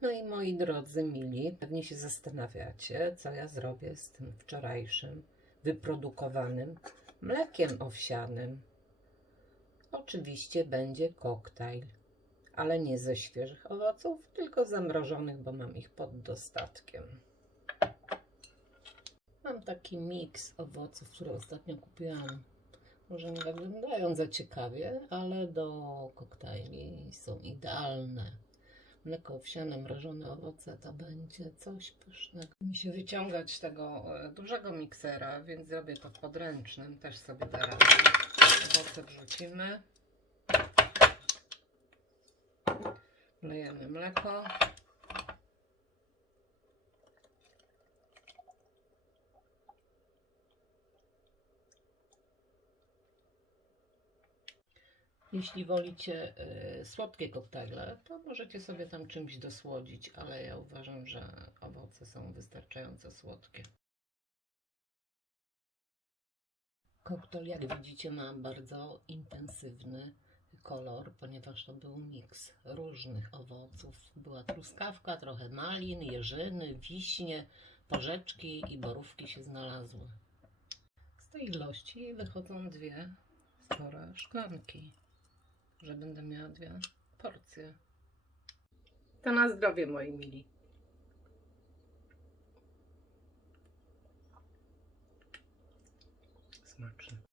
No i moi drodzy mili, pewnie się zastanawiacie, co ja zrobię z tym wczorajszym wyprodukowanym mlekiem owsianym. Oczywiście będzie koktajl, ale nie ze świeżych owoców, tylko zamrożonych, bo mam ich pod dostatkiem. Mam taki miks owoców, który ostatnio kupiłam. Może nie wyglądają za ciekawie, ale do koktajli są idealne. Mleko owsiane, mrożone owoce to będzie coś pysznego. Mi się wyciągać tego e, dużego miksera, więc zrobię to podręcznym. Też sobie radę. Owoce wrzucimy. Wlejemy mleko. Jeśli wolicie y, słodkie koktajle, to możecie sobie tam czymś dosłodzić, ale ja uważam, że owoce są wystarczająco słodkie. Koktajl, jak widzicie, ma bardzo intensywny kolor, ponieważ to był miks różnych owoców. Była truskawka, trochę malin, jeżyny, wiśnie, porzeczki i borówki się znalazły. Z tej ilości wychodzą dwie spore szklanki że będę miała dwie porcje. To na zdrowie, moi mili. Smaczne.